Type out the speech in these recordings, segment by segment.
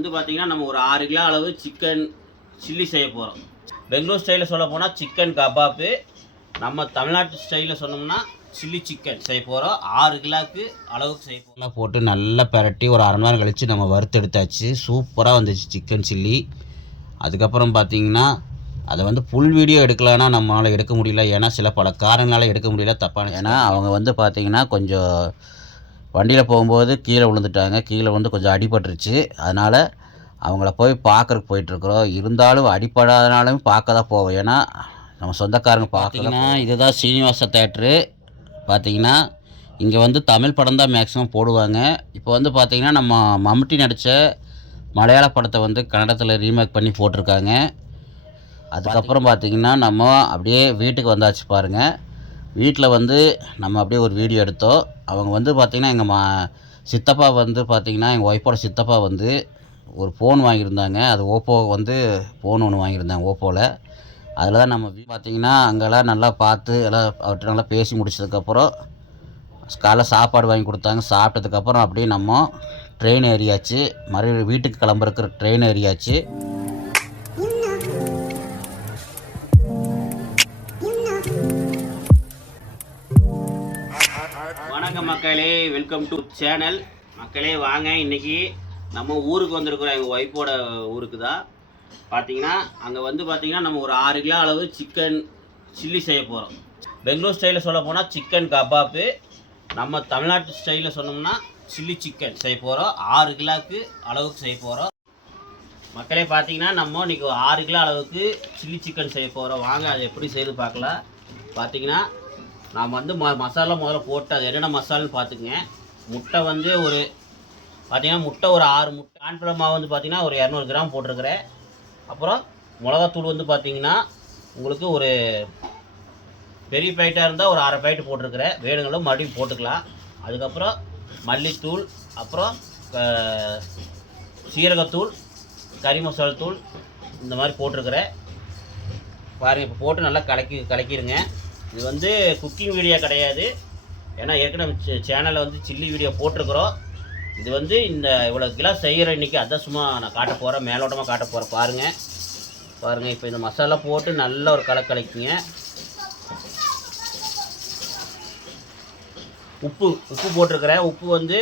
வந்து பார்த்தீங்கன்னா நம்ம ஒரு 6 கிலோ அளவு சிக்கன் சில்லி செய்ய போகிறோம். பெங்களூர் ஸ்டைலில் சொல்ல போனால் சிக்கன் கபாப்பு, நம்ம தமிழ்நாட்டு ஸ்டைலில் சொன்னோம்னா சில்லி சிக்கன் செய்ய போகிறோம். 6 கிலோவுக்கு அளவுக்கு செய்ய போகிறோம். போட்டு நல்லா பரட்டி ஒரு அரை மணி நேரம் கழித்து நம்ம வறுத்தெடுத்தாச்சு. சூப்பராக வந்துச்சு சிக்கன் சில்லி. அதுக்கப்புறம் பார்த்தீங்கன்னா அதை வந்து ஃபுல் வீடியோ எடுக்கலான்னா நம்மளால் எடுக்க முடியல. ஏன்னா பல காரணங்களால் எடுக்க முடியல. தப்பான ஏன்னா அவங்க வந்து பார்த்தீங்கன்னா கொஞ்சம் வண்டியில் போகும்போது கீழே விழுந்துட்டாங்க. கீழே விழுந்து கொஞ்சம் அடிபட்டுருச்சு. அதனால் அவங்கள போய் பார்க்குறக்கு போயிட்டுருக்குறோம். இருந்தாலும் அடிப்படாதனாலும் பார்க்க தான் போவோம். ஏன்னா நம்ம சொந்தக்காரங்க பார்த்தீங்கன்னா இதுதான் சீனிவாச தேட்ரு. பார்த்தீங்கன்னா இங்கே வந்து தமிழ் படம் தான் மேக்ஸிமம் போடுவாங்க. இப்போ வந்து பார்த்திங்கன்னா நம்ம மம்முட்டி நடித்த மலையாள படத்தை வந்து கன்னடத்தில் ரீமேக் பண்ணி போட்டிருக்காங்க. அதுக்கப்புறம் பார்த்திங்கன்னா நம்ம அப்படியே வீட்டுக்கு வந்தாச்சு பாருங்கள். வீட்டில் வந்து நம்ம அப்படியே ஒரு வீடியோ எடுத்தோம். அவங்க வந்து பார்த்திங்கன்னா எங்கள் சித்தப்பா வந்து பார்த்திங்கன்னா எங்கள் ஒய்ஃபோட சித்தப்பா வந்து ஒரு ஃபோன் வாங்கியிருந்தாங்க. அது ஓப்போ வந்து ஃபோன் ஒன்று வாங்கியிருந்தாங்க ஓப்போவில். அதில் தான் நம்ம பார்த்திங்கன்னா அங்கெல்லாம் நல்லா பார்த்து எல்லாம் அவர்கிட்ட நல்லா பேசி முடிச்சதுக்கப்புறம் காலைல சாப்பாடு வாங்கி கொடுத்தாங்க. சாப்பிட்டதுக்கப்புறம் அப்படியே நம்ம ட்ரெயின் ஏறியாச்சு. மறுபடியும் வீட்டுக்கு கிளம்புறக்கு ட்ரெயின் ஏறியாச்சு. வணக்கம் மக்களே, வெல்கம் டு சேனல். மக்களே வாங்க, இன்றைக்கி நம்ம ஊருக்கு வந்திருக்கிறோம். எங்கள் ஒய்ஃபோட ஊருக்கு தான். பார்த்தீங்கன்னா அங்கே வந்து பார்த்திங்கன்னா நம்ம ஒரு 6 கிலோ அளவு சிக்கன் சில்லி செய்ய போகிறோம். பெங்களூர் ஸ்டைலில் சொல்ல போனால் சிக்கன் கபாப்பு, நம்ம தமிழ்நாட்டு ஸ்டைலில் சொன்னோம்னா சில்லி சிக்கன் செய்ய போகிறோம். 6 கிலோவுக்கு அளவுக்கு செய்ய போகிறோம். மக்களே பார்த்தீங்கன்னா நம்ம இன்றைக்கி 6 கிலோ அளவுக்கு சில்லி சிக்கன் செய்ய போகிறோம். வாங்க அது எப்படி செய்து பார்க்கலாம். பார்த்தீங்கன்னா நாம் வந்து மசாலா முதல்ல போட்டு அது என்னென்ன மசாலான்னு பார்த்துக்குங்க. முட்டை வந்து பார்த்தீங்கன்னா முட்டை ஒரு 6 முட்டை. கான்ஃப்ளவர் மாவு வந்து பார்த்திங்கன்னா ஒரு 200 கிராம் போட்டிருக்கிறேன். அப்புறம் மிளகாத்தூள் வந்து பார்த்திங்கன்னா உங்களுக்கு ஒரு பெரிய பாக்கெட்டாக இருந்தால் ஒரு அரை பாக்கெட் போட்டிருக்கிறேன். வேணுங்களும் மறுபடியும் போட்டுக்கலாம். அதுக்கப்புறம் மல்லித்தூள், அப்புறம் சீரகத்தூள், கறி மசாலா தூள் இந்த மாதிரி போட்டிருக்கிறேன். பாருங்கள், இப்போ போட்டு நல்லா கலக்கிடுங்க. இது வந்து குக்கிங் வீடியோ கிடையாது. ஏன்னா ஏற்கனவே சேனலில் வந்து சில்லி வீடியோ போட்டிருக்கிறோம். இது வந்து இந்த இவ்வளோ கிலோ செய்கிற இன்றைக்கி அதான் சும்மா நான் காட்ட போகிறேன், மேலோட்டமாக காட்ட போகிறேன். பாருங்கள். இப்போ இந்த மசாலா போட்டு நல்ல ஒரு கலக்கிங்க. உப்பு போட்டிருக்கிறேன். உப்பு வந்து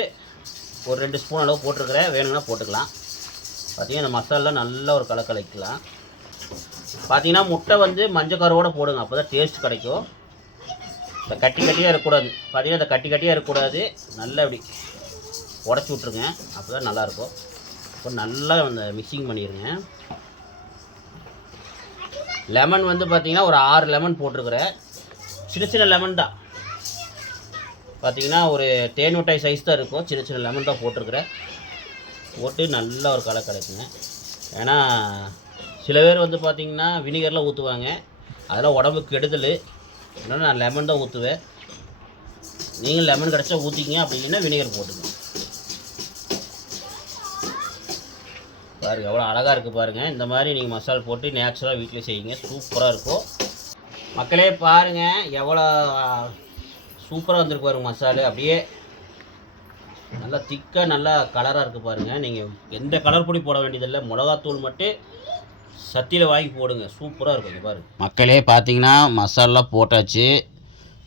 ஒரு 2 ஸ்பூன் அளவு போட்டிருக்கிறேன். வேணும்னா போட்டுக்கலாம். பார்த்திங்கன்னா இந்த மசாலா நல்ல ஒரு கலக்கலாம். பார்த்திங்கன்னா முட்டை வந்து மஞ்சள் கருவோடு போடுங்க, அப்போ தான் டேஸ்ட் கிடைக்கும். இந்த கட்டியாக இருக்கக்கூடாது. பார்த்திங்கன்னா இந்த கட்டியாக இருக்கக்கூடாது. நல்லா இப்படி உடச்சி விட்ருங்க, அப்போ தான் நல்லாயிருக்கும். இப்போ நல்லா அந்த மிக்சிங் பண்ணிடுங்க. லெமன் வந்து பார்த்திங்கன்னா ஒரு 6 லெமன் போட்டிருக்கிறேன். சின்ன லெமன் தான். பார்த்திங்கன்னா ஒரு தேன் மிட்டாய் சைஸ் தான் இருக்கும். சின்ன லெமன் தான் போட்டிருக்கிறேன். போட்டு நல்லா ஒரு கலக்குங்க. ஏன்னா சில பேர் வந்து பார்த்திங்கன்னா வினிகர்லாம் ஊற்றுவாங்க, அதெல்லாம் உடம்புக்கு கெடுதல். அதனால் நான் லெமன் தான் ஊற்றுவேன். நீங்கள் லெமன் கிடச்சா ஊற்றிக்கிங்க, அப்படி இல்லைன்னா வினிகர் போட்டுங்க. பாருங்கள் எவ்வளோ அழகாக இருக்குது பாருங்கள். இந்த மாதிரி நீங்கள் மசாலா போட்டு நேச்சுரலாக வீட்டில் செய்யுங்க, சூப்பராக இருக்கும். மக்களே பாருங்கள் எவ்வளோ சூப்பராக வந்துருக்கு பாருங்கள். மசாலா அப்படியே நல்லா திக்காக நல்லா கலராக இருக்குது பாருங்கள். நீங்கள் எந்த கலர் பொடி போட வேண்டியதில்லை, மிளகாத்தூள் மட்டும் சத்தியில் வாங்கி போடுங்க, சூப்பராக இருக்கும். பாருங்கள் மக்களே, பார்த்தீங்கன்னா மசாலா போட்டாச்சு.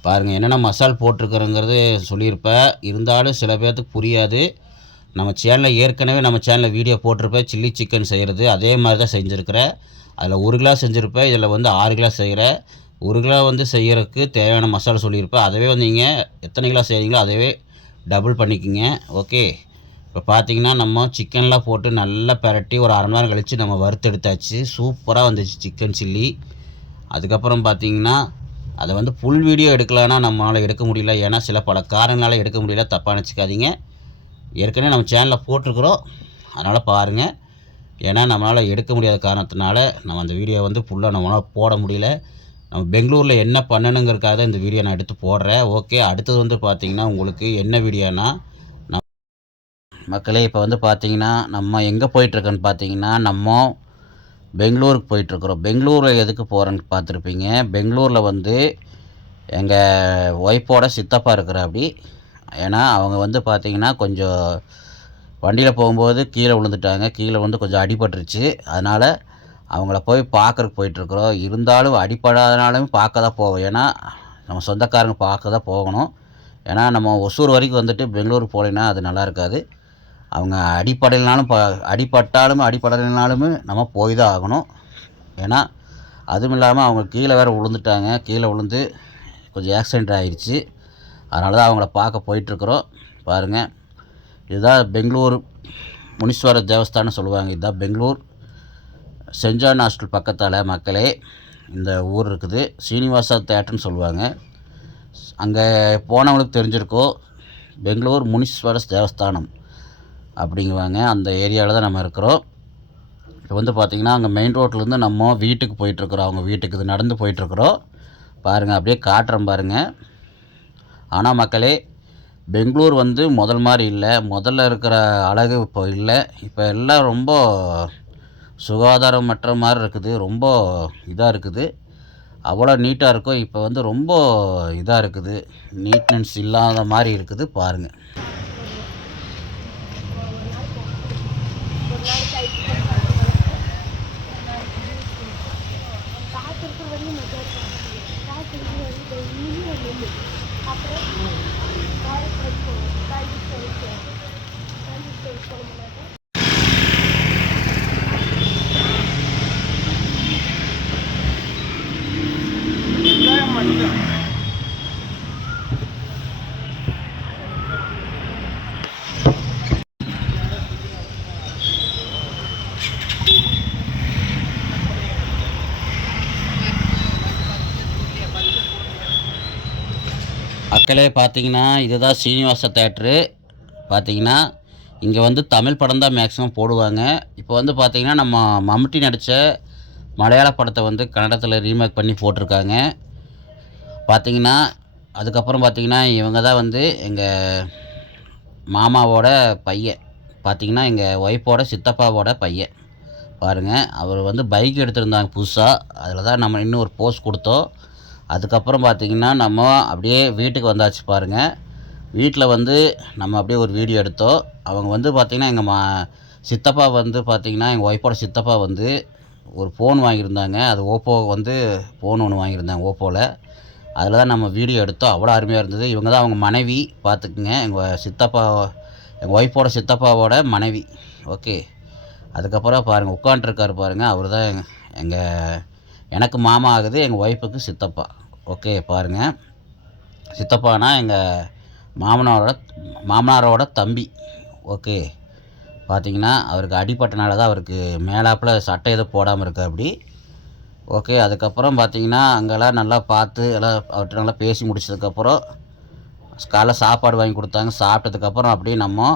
பாருங்கள் என்னென்ன மசாலா போட்டிருக்கிறோங்கிறது சொல்லியிருப்பேன். இருந்தாலும் சில பேர்த்துக்கு புரியாது. நம்ம சேனலில் ஏற்கனவே வீடியோ போட்டிருப்பேன் சில்லி சிக்கன் செய்கிறது. அதே மாதிரி தான் செஞ்சுருக்கிறேன். அதில் 1 கிலோ செஞ்சுருப்பேன். இதில் வந்து 6 கிலோ செய்கிறேன். 1 கிலோ வந்து செய்கிறதுக்கு தேவையான மசாலா சொல்லியிருப்பேன். அதவே வந்து நீங்கள் எத்தனை கிலோ செய்கிறீங்களோ அதவே டபுள் பண்ணிக்கோங்க. ஓகே. இப்போ பார்த்தீங்கன்னா நம்ம சிக்கன்லாம் போட்டு நல்லா பரட்டி ஒரு அரை மணி நேரம் கழித்து நம்ம வறுத்தெடுத்தாச்சு. சூப்பராக வந்துச்சு சிக்கன் சில்லி. அதுக்கப்புறம் பார்த்தீங்கன்னா அதை வந்து ஃபுல் வீடியோ எடுக்கலான்னா நம்மளால் எடுக்க முடியல. ஏன்னா பல காரணங்களால் எடுக்க முடியல. தப்பாக நினச்சிக்காதீங்க. ஏற்கனவே நம்ம சேனலில் போட்டிருக்கிறோம், அதனால் பாருங்கள். ஏன்னா நம்மளால் எடுக்க முடியாத காரணத்தினால நம்ம அந்த வீடியோ வந்து ஃபுல்லாக நம்மளால் போட முடியல. நம்ம பெங்களூரில் என்ன பண்ணணுங்கிறதுக்காக தான் இந்த வீடியோ நான் எடுத்து போடுறேன். ஓகே. அடுத்தது வந்து பார்த்திங்கன்னா உங்களுக்கு என்ன வீடியோனா, மக்களே இப்போ வந்து பார்த்திங்கன்னா நம்ம எங்கே போயிட்டுருக்கோன்னு பார்த்தீங்கன்னா நம்ம பெங்களூருக்கு போயிட்டுருக்குறோம். பெங்களூரில் எதுக்கு போகிறேன்னு பார்த்துருப்பீங்க. பெங்களூரில் வந்து எங்கள் ஒய்ஃபோட சித்தப்பா இருக்கிற அப்படி. ஏன்னா அவங்க வந்து பார்த்திங்கன்னா கொஞ்சம் வண்டியில் போகும்போது கீழே விழுந்துட்டாங்க. கீழே விழுந்து கொஞ்சம் அடிபட்டுருச்சு. அதனால் அவங்கள போய் பார்க்கறக்கு போயிட்டுருக்குறோம். இருந்தாலும் அடிபடாதனாலும் பார்க்க தான் போவோம். ஏன்னா நம்ம சொந்தக்காரங்க பார்க்க தான் போகணும். ஏன்னா நம்ம ஒசூர் வரைக்கும் வந்துட்டு பெங்களூர் போகலைன்னா அது நல்லா இருக்காது. அவங்க அடிபட்டாலும் அடிபடலைனாலும் நம்ம போய் தான் ஆகணும். ஏன்னா அதுவும் இல்லாமல் அவங்க கீழே வேறு விழுந்துட்டாங்க. கீழே விழுந்து கொஞ்சம் ஆக்சிடெண்ட் ஆகிடுச்சு. அதனால தான் அவங்கள பார்க்க போயிட்டுருக்குறோம். பாருங்கள், இதுதான் பெங்களூர் முனீஸ்வரர் தேவஸ்தானம் சொல்லுவாங்க. இதுதான் பெங்களூர் சென்ட் ஜான் ஹாஸ்டல் பக்கத்தால் மக்களே இந்த ஊர் இருக்குது. சீனிவாசா தேட்டர்னு சொல்லுவாங்க. அங்கே போனவங்களுக்கு தெரிஞ்சிருக்கோம், பெங்களூர் முனீஸ்வரர் தேவஸ்தானம் அப்படிங்குவாங்க. அந்த ஏரியாவில் தான் நம்ம இருக்கிறோம். இப்போ வந்து பார்த்திங்கன்னா அங்கே மெயின் ரோட்லேருந்து நம்ம வீட்டுக்கு போயிட்டுருக்குறோம். அவங்க வீட்டுக்கு இது நடந்து போயிட்டுருக்குறோம். பாருங்கள், அப்படியே காட்டுறேன் பாருங்கள். ஆனால் மக்களே, பெங்களூர் வந்து முதல் மாதிரி இல்லை. முதல்ல இருக்கிற அழகு இப்போ இல்லை. இப்போ எல்லாம் ரொம்ப சுகாதாரமற்ற மாதிரி இருக்குது. ரொம்ப இதாக இருக்குது. அவ்வளோ நீட்டாக இருக்கும். இப்போ வந்து ரொம்ப இதாக இருக்குது. நீட்னஸ் இல்லாத மாதிரி இருக்குது. பாருங்கள். மக்களே, பார்த்தீங்கன்னா இதுதான் சீனிவாச தேட்ரு. பார்த்தீங்கன்னா இங்கே வந்து தமிழ் படம் தான் மேக்ஸிமம் போடுவாங்க. இப்போ வந்து பார்த்திங்கன்னா நம்ம மம்முட்டி நடித்த மலையாள படத்தை வந்து கன்னடத்தில் ரீமேக் பண்ணி போட்டிருக்காங்க. பார்த்திங்கன்னா அதுக்கப்புறம் பார்த்திங்கன்னா இவங்க தான் வந்து எங்கள் மாமாவோட பையன். பார்த்திங்கன்னா எங்கள் ஒய்ஃபோட சித்தப்பாவோட பையன். பாருங்கள், அவர் வந்து பைக் எடுத்திருந்தாங்க புதுசாக. அதில் தான் நம்ம இன்னும் ஒரு போஸ்ட் கொடுத்தோம். அதுக்கப்புறம் பார்த்திங்கன்னா நம்ம அப்படியே வீட்டுக்கு வந்தாச்சு. பாருங்கள், வீட்டில் வந்து நம்ம அப்படியே ஒரு வீடியோ எடுத்தோம். அவங்க வந்து பார்த்திங்கன்னா எங்கள் சித்தப்பா வந்து பார்த்திங்கன்னா எங்கள் ஒய்ஃபோட சித்தப்பா வந்து ஒரு ஃபோன் வாங்கியிருந்தாங்க. அது ஓப்போ வந்து ஃபோன் ஒன்று வாங்கியிருந்தாங்க ஓப்போவில். அதில் தான் நம்ம வீடியோ எடுத்தோம். அவ்வளோ அருமையாக இருந்தது. இவங்க தான் அவங்க மனைவி. பார்த்துக்குங்க, எங்கள் ஒய்ஃபோட சித்தப்பாவோட மனைவி. ஓகே. அதுக்கப்புறம் பாருங்கள், உட்காண்ட்ருக்காரு பாருங்கள். அவர் தான் எனக்கு மாமா ஆகுது, எங்கள் ஒய்ஃபுக்கு சித்தப்பா. ஓகே. பாருங்கள், சித்தப்பானா எங்கள் மாமனாரோட தம்பி. ஓகே. பார்த்திங்கன்னா அவருக்கு அடிப்பட்டனால தான் அவருக்கு மேலாப்பில் சட்டை எதுவும் போடாமல் இருக்கு அப்படி. ஓகே. அதுக்கப்புறம் பார்த்திங்கன்னா அங்கெல்லாம் நல்லா பார்த்து எல்லாம் அவர்கிட்ட நல்லா பேசி முடிச்சதுக்கப்புறம் காலைல சாப்பாடு வாங்கி கொடுத்தாங்க. சாப்பிட்டதுக்கப்புறம் அப்படியே நம்ம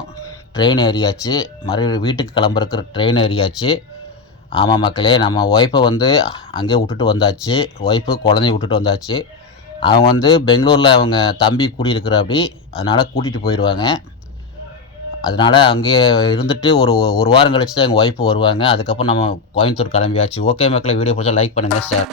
ட்ரெயின் ஏறியாச்சு. மறுபடியும் வீட்டுக்கு கிளம்புறக்கு ட்ரெயின் ஏறியாச்சு. ஆமாம் மக்களே, நம்ம ஒய்ஃபை வந்து அங்கேயே விட்டுட்டு வந்தாச்சு. ஒய்ஃபு குழந்தைய விட்டுட்டு வந்தாச்சு. அவங்க வந்து பெங்களூரில் அவங்க தம்பி கூட்டியிருக்கிற அப்படி, அதனால் கூட்டிகிட்டு போயிடுவாங்க. அதனால் அங்கேயே இருந்துட்டு ஒரு வாரம் கழிச்சு தான் எங்கள் ஒய்ஃபு வருவாங்க. அதுக்கப்புறம் நம்ம கோயம்புத்தூர் கிளம்பியாச்சு. ஓகே மக்களே, வீடியோ பிடிச்சா லைக் பண்ணுங்கள், ஷேர்.